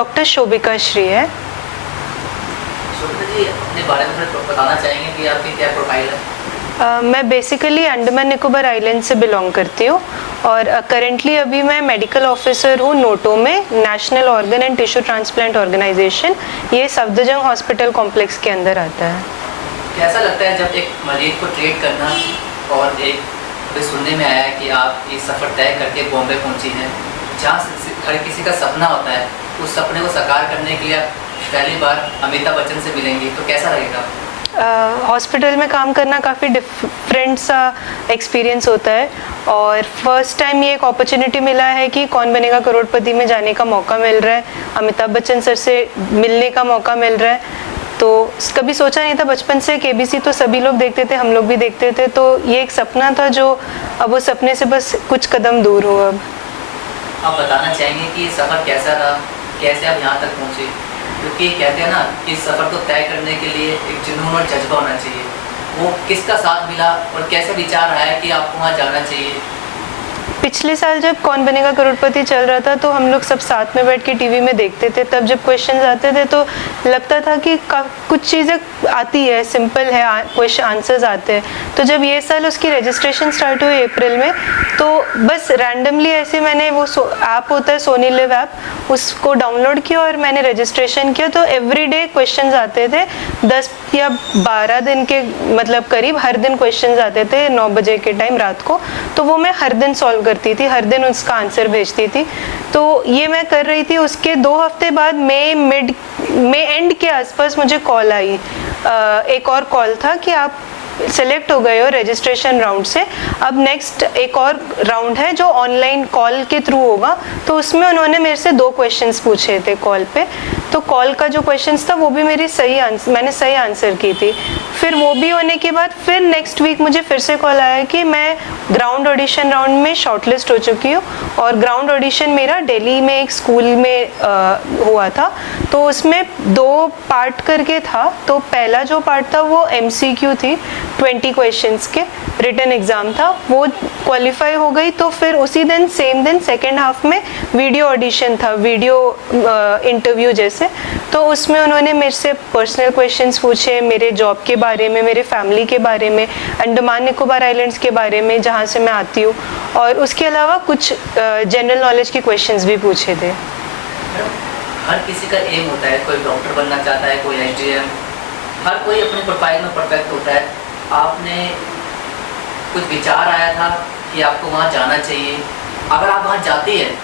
Doctor Shobhika Shri है। शोभिका जी, अपने बारे में थोड़ा बताना चाहेंगे कि आपकी क्या प्रोफाइल है? मैं बेसिकली अंडमान निकोबार आइलैंड से बिलोंग करती हूँ और करेंटली अभी मैं मेडिकल ऑफिसर हूँ नोटो में, national organ and tissue transplant organisation. ये सफदरजंग हॉस्पिटल कॉम्प्लेक्स के अंदर आता है। कैसा लगता है जब एक मरीज को ट्रीट करना, और एक अभी सुनने में आया है कि आप ये सफ़र तय करके बॉम्बे पहुंची हैं, जहाँ हर किसी का सपना होता है, उस सपने को साकार करने के लिए आप पहली बार अमिताभ बच्चन से मिलेंगी, तो कैसा लगेगा? हॉस्पिटल में काम करना काफ़ी डिफरेंट सा एक्सपीरियंस होता है और फर्स्ट टाइम ये एक अपॉर्चुनिटी मिला है कि कौन बनेगा करोड़पति में जाने का मौका मिल रहा है, अमिताभ बच्चन सर से मिलने का मौका मिल रहा है। तो कभी सोचा नहीं था, बचपन से केबीसी तो सभी लोग देखते थे, हम लोग भी देखते थे, तो ये एक सपना था जो अब वो सपने से बस कुछ कदम दूर हो। अब आप बताना चाहेंगे कि ये सफ़र कैसा रहा, कैसे आप यहाँ तक पहुँचे? क्योंकि कहते हैं ना कि सफ़र को तय करने के लिए एक जुनून और जज्बा होना चाहिए। वो किसका साथ मिला और कैसे विचार आया कि आपको वहाँ जाना चाहिए? पिछले साल जब कौन बनेगा करोड़पति चल रहा था तो हम लोग सब साथ में बैठ के टीवी में देखते थे। तब जब क्वेश्चंस आते थे तो लगता था कि कुछ चीज़ें आती है, सिंपल है, क्वेश्चन आंसर्स आते हैं। तो जब ये साल उसकी रजिस्ट्रेशन स्टार्ट हुई अप्रैल में, तो बस रैंडमली ऐसे मैंने वो ऐप होता है सोनी लिव ऐप, उसको डाउनलोड किया और मैंने रजिस्ट्रेशन किया। तो एवरीडे क्वेश्चंस आते थे, 10 या 12 दिन के मतलब करीब हर दिन क्वेश्चंस आते थे 9 बजे के टाइम रात को। तो वो मैं हर दिन सॉल्व करती थी, हर दिन उसका आंसर भेजती थी। तो ये मैं कर रही थी। उसके 2 हफ्ते बाद मई एंड के आसपास मुझे कॉल आई, एक और कॉल था कि आप सेलेक्ट हो गए हो रजिस्ट्रेशन राउंड से, अब नेक्स्ट एक और राउंड है जो ऑनलाइन कॉल के थ्रू होगा। तो उसमें उन्होंने मेरे से 2 क्वेश्चंस पूछे थे कॉल पे। तो कॉल का जो क्वेश्चंस था वो भी मैंने सही आंसर की थी। फिर वो भी होने के बाद फिर नेक्स्ट वीक मुझे फिर से कॉल आया कि मैं ग्राउंड ऑडिशन राउंड में शॉर्टलिस्ट हो चुकी हूँ। और ग्राउंड ऑडिशन मेरा दिल्ली में एक स्कूल में हुआ था। तो उसमें 2 पार्ट करके था। तो पहला जो पार्ट था वो MCQ थी, 20 क्वेश्चंस के रिटन एग्ज़ाम था, वो क्वालिफाई हो गई। तो फिर उसी दिन सेम दिन सेकेंड हाफ में वीडियो ऑडिशन था, वीडियो इंटरव्यू जैसे। तो उसमें उन्होंने मेरे से पर्सनल क्वेश्चंस पूछे, मेरे जॉब के बारे में, मेरे फैमिली के बारे में, अंडमान निकोबार आइलैंड्स के बारे में जहाँ से मैं आती हूँ, और उसके अलावा कुछ जनरल नॉलेज के क्वेश्चंस भी पूछे थे। हर किसी का एम होता है, कोई डॉक्टर बनना चाहता है, कोई SDM, हर कोई अपने प्रोफाइल में परफेक्ट होता है। आपने कुछ विचार आया था कि आपको वहाँ जाना चाहिए? अगर आप वहाँ जाती हैं,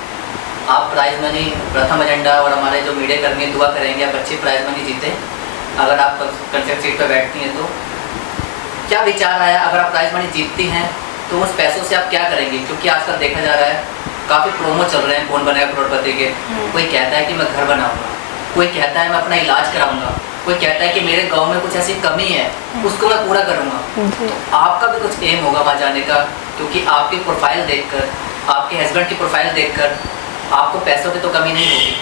आप प्राइज मनी प्रथम एजेंडा और हमारे जो मीडिया कर्मी दुआ करेंगे आप अच्छी प्राइज मनी जीते। अगर आप कंसेप्ट सीट पर बैठती हैं तो क्या विचार आया? अगर आप प्राइज मनी जीतती हैं तो उस पैसों से आप क्या करेंगी? क्योंकि आजकल देखा जा रहा है काफ़ी प्रोमो चल रहे हैं कौन बनेगा करोड़पति के। कोई कहता है कि मैं घर बनाऊँगा, कोई कहता है मैं अपना इलाज कराऊँगा, कोई कहता है कि मेरे गांव में कुछ ऐसी कमी है उसको मैं पूरा करूँगा। तो आपका भी कुछ एम होगा वहाँ जाने का, क्योंकि आपकी प्रोफाइल देखकर, आपके हस्बैंड की प्रोफाइल देखकर आपको पैसों की तो कमी नहीं होगी।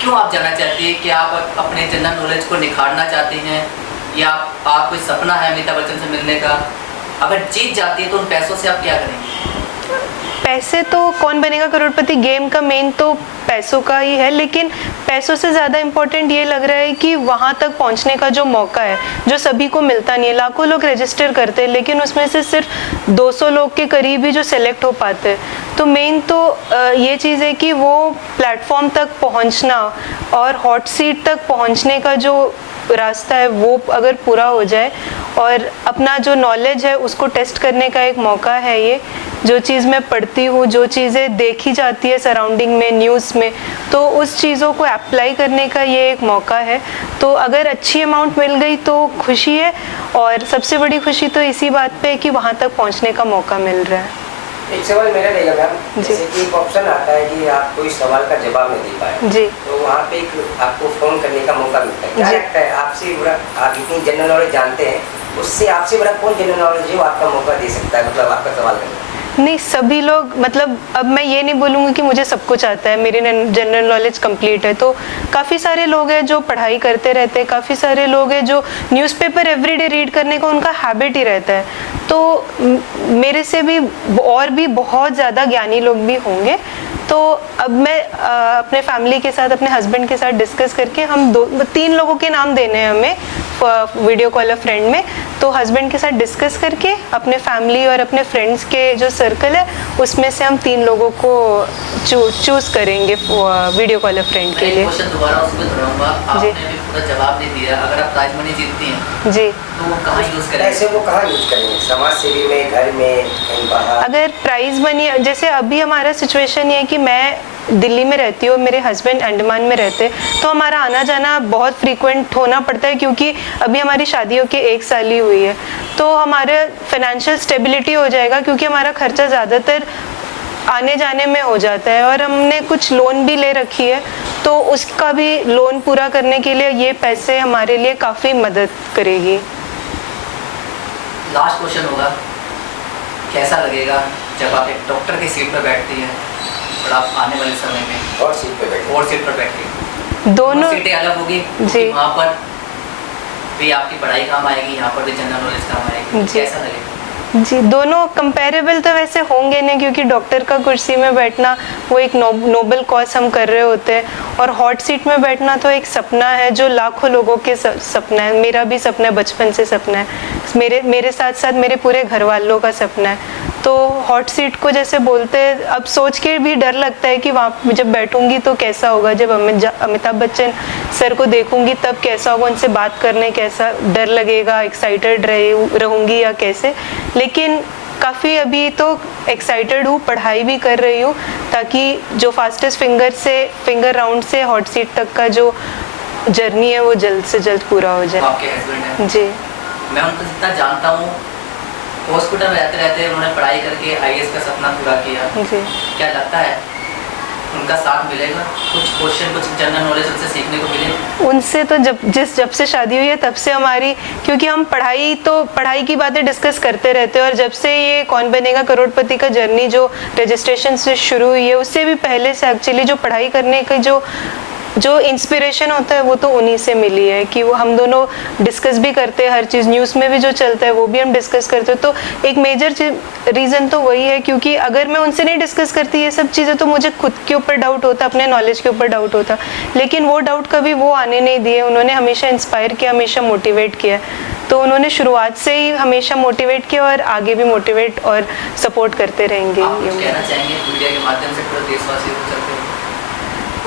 क्यों आप जाना चाहती है? कि आप अपने जनरल नॉलेज को निखारना चाहती हैं, या आप कोई सपना है अमिताभ बच्चन से मिलने का? अगर जीत जाती है तो उन पैसों से आप क्या करेंगे? पैसे तो कौन बनेगा करोड़पति गेम का मेन तो पैसों का ही है, लेकिन पैसों से ज़्यादा इम्पोर्टेंट ये लग रहा है कि वहाँ तक पहुँचने का जो मौका है, जो सभी को मिलता नहीं है। लाखों लोग रजिस्टर करते हैं लेकिन उसमें से सिर्फ 200 लोग के करीब ही जो सेलेक्ट हो पाते हैं। तो मेन तो ये चीज़ है कि वो प्लेटफॉर्म तक पहुँचना और हॉट सीट तक पहुँचने का जो रास्ता है वो अगर पूरा हो जाए, और अपना जो नॉलेज है उसको टेस्ट करने का एक मौका है ये। जो चीज़ मैं पढ़ती हूँ, जो चीज़ें देखी जाती है सराउंडिंग में, न्यूज़ में, तो उस चीज़ों को अप्लाई करने का ये एक मौका है। तो अगर अच्छी अमाउंट मिल गई तो खुशी है, और सबसे बड़ी खुशी तो इसी बात पे है कि वहाँ तक पहुँचने का मौका मिल रहा है। एक सवाल मेरा रहेगा मैम, जैसे कि एक ऑप्शन आता है कि आप कोई सवाल का जवाब नहीं दे पाए जी, तो वहाँ पे एक आपको फोन करने का मौका मिलता है। क्या लगता है आपसे बड़ा, आप इतनी जनरल नॉलेज जानते हैं, उससे आपसे बड़ा कौन जनरल नॉलेज है वो आपका मौका दे सकता है, मतलब आपका सवाल करने? नहीं, सभी लोग, मतलब अब मैं ये नहीं बोलूँगी कि मुझे सब कुछ आता है, मेरी जनरल नॉलेज कंप्लीट है। तो काफ़ी सारे लोग हैं जो पढ़ाई करते रहते हैं, काफ़ी सारे लोग हैं जो न्यूज़पेपर एवरीडे रीड करने का उनका हैबिट ही रहता है। तो मेरे से भी और भी बहुत ज़्यादा ज्ञानी लोग भी होंगे, तो अब मैं अपने फैमिली के साथ, अपने हस्बैंड के साथ डिस्कस करके हम 3 लोगों के नाम देने हैं हमें वीडियो कॉल फ्रेंड में, तो हस्बैंड के साथ डिस्कस करके अपने फैमिली और अपने फ्रेंड्स के जो सर्कल है उसमें से हम 3 लोगों को चूज करेंगे वीडियो कॉल फ्रेंड के लिए। क्वेश्चन दोबारा उसमें दोहराऊंगा, आपने अभी पूरा जवाब नहीं दिया। अगर आप प्राइज मनी जीतती हैं जी तो वो कहाँ यूज़ करेंगे? पैसे को कहाँ यूज करेंगे? समाज सेवी में, घर में, कहीं बाहर? अगर प्राइज मनी, जैसे अभी हमारा सिचुएशन ये है कि मैं दिल्ली में रहती हूँ, मेरे हस्बैंड अंडमान में रहते हैं, तो हमारा आना जाना बहुत फ्रीक्वेंट होना पड़ता है क्योंकि अभी हमारी शादियों के 1 साल ही हुई है। तो हमारे फाइनेंशियल स्टेबिलिटी हो जाएगा क्योंकि हमारा खर्चा ज़्यादातर आने जाने में हो जाता है और हमने कुछ लोन भी ले रखी है, तो उसका भी लोन पूरा करने के लिए ये पैसे हमारे लिए काफ़ी मदद करेगी। लास्ट क्वेश्चन होगा, कैसा लगेगा जब आप एक डॉक्टर की सीट पर बैठती हैं और आप आने वाले समय में और सीट पर बैठे दोनों सीटें अलग होगी जी। वहाँ पर भी आपकी पढ़ाई काम आएगी, यहाँ पर भी जनरल नॉलेज काम आएगी, जी। कैसा लगेगा? जी, दोनों कंपैरेबल तो वैसे होंगे नहीं क्योंकि डॉक्टर का कुर्सी में बैठना वो एक नोबल कॉज हम कर रहे होते हैं और हॉट सीट में बैठना तो एक सपना है जो लाखों लोगों के सपना है। मेरा भी सपना है, बचपन से सपना है, मेरे साथ साथ मेरे पूरे घर वालों का सपना है। तो हॉट सीट को जैसे बोलते हैं, अब सोच के भी डर लगता है कि वहाँ जब बैठूंगी तो कैसा होगा, जब अमिताभ बच्चन सर को देखूंगी तब कैसा होगा, उनसे बात करने कैसा डर लगेगा, एक्साइटेड रहूंगी या कैसे। लेकिन काफ़ी अभी तो एक्साइटेड हूँ, पढ़ाई भी कर रही हूँ ताकि जो फास्टेस्ट फिंगर राउंड से हॉट सीट तक का जो जर्नी है वो जल्द से जल्द पूरा हो जाए। आपके हस्बैंड हैं? जी, मैं उनको जितना जानता हूँ, हॉस्पिटल में रहते उन्होंने पढ़ाई करके IAS का सपना पूरा किया। जी। क्या लगता है उनका साथ मिलेगा? कुछ क्वेश्चन, कुछ जनरल नॉलेज उनसे सीखने को मिले? उनसे तो जब से शादी हुई है तब से हमारी, क्योंकि हम पढ़ाई की बातें डिस्कस करते रहते हैं और जब से ये कौन बनेगा करोड़पति का जर्नी जो रजिस्ट्रेशन से शुरू हुई है उससे भी पहले से एक्चुअली जो पढ़ाई करने का जो इंस्पिरेशन होता है वो तो उन्हीं से मिली है कि वो हम दोनों डिस्कस भी करते हैं हर चीज़, न्यूज़ में भी जो चलता है वो भी हम डिस्कस करते हैं। तो एक मेजर रीज़न तो वही है क्योंकि अगर मैं उनसे नहीं डिस्कस करती ये सब चीज़ें तो मुझे खुद के ऊपर डाउट होता, अपने नॉलेज के ऊपर डाउट होता, लेकिन वो डाउट कभी वो आने नहीं दिए। उन्होंने हमेशा इंस्पायर किया, हमेशा मोटिवेट किया, तो उन्होंने शुरुआत से ही हमेशा मोटिवेट किया और आगे भी मोटिवेट और सपोर्ट करते रहेंगे। आप कुछ कहना चाहेंगे मीडिया के माध्यम से पूरे देशवासियों को चलते हुए?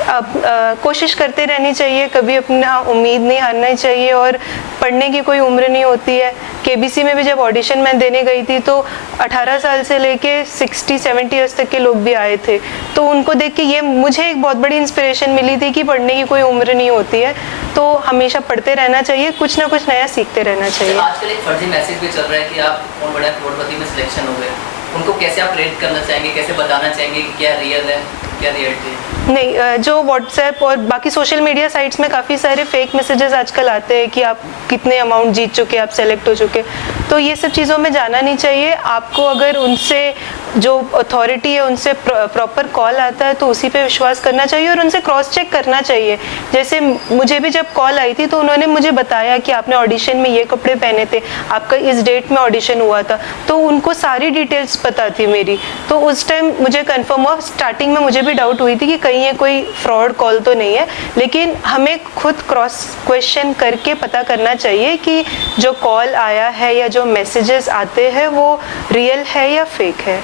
अब कोशिश करते रहनी चाहिए, कभी अपना उम्मीद नहीं हारना चाहिए और पढ़ने की कोई उम्र नहीं होती है। KBC में भी जब ऑडिशन मैं देने गई थी तो 18 साल से लेके 60-70 ईयर्स तक के लोग भी आए थे, तो उनको देख के ये मुझे एक बहुत बड़ी इंस्पिरेशन मिली थी कि पढ़ने की कोई उम्र नहीं होती है, तो हमेशा पढ़ते रहना चाहिए, कुछ ना कुछ नया सीखते रहना चाहिए। आजकल एक फर्जी मैसेज भी चल रहा है कि आप कौन बड़ा करोड़पति में सिलेक्शन हो गए, उनको कैसे आप रेट करना चाहेंगे, कैसे बताना चाहेंगे कि क्या रियल है, क्या रियलिटी है? नहीं, जो व्हाट्सएप और बाकी सोशल मीडिया साइट्स में काफ़ी सारे फेक मैसेजेस आजकल आते हैं कि आप कितने अमाउंट जीत चुके, आप सेलेक्ट हो चुके, तो ये सब चीज़ों में जाना नहीं चाहिए। आपको अगर उनसे जो अथॉरिटी है उनसे प्रॉपर कॉल आता है तो उसी पे विश्वास करना चाहिए और उनसे क्रॉस चेक करना चाहिए। जैसे मुझे भी जब कॉल आई थी तो उन्होंने मुझे बताया कि आपने ऑडिशन में ये कपड़े पहने थे, आपका इस डेट में ऑडिशन हुआ था, तो उनको सारी डिटेल्स पता थी मेरी, तो उस टाइम मुझे कंफर्म हुआ। स्टार्टिंग में मुझे भी डाउट हुई थी कि कहीं ये कोई फ्रॉड कॉल तो नहीं है, लेकिन हमें खुद क्रॉस क्वेश्चन करके पता करना चाहिए कि जो कॉल आया है या जो मैसेजेस आते हैं वो रियल है या फेक है।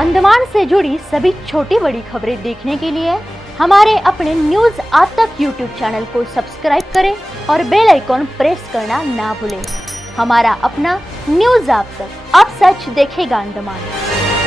अंडमान से जुड़ी सभी छोटी बड़ी खबरें देखने के लिए हमारे अपने न्यूज आज तक यूट्यूब चैनल को सब्सक्राइब करें और बेल आइकॉन प्रेस करना ना भूलें। हमारा अपना न्यूज आज तक, अब सच देखेगा अंडमान।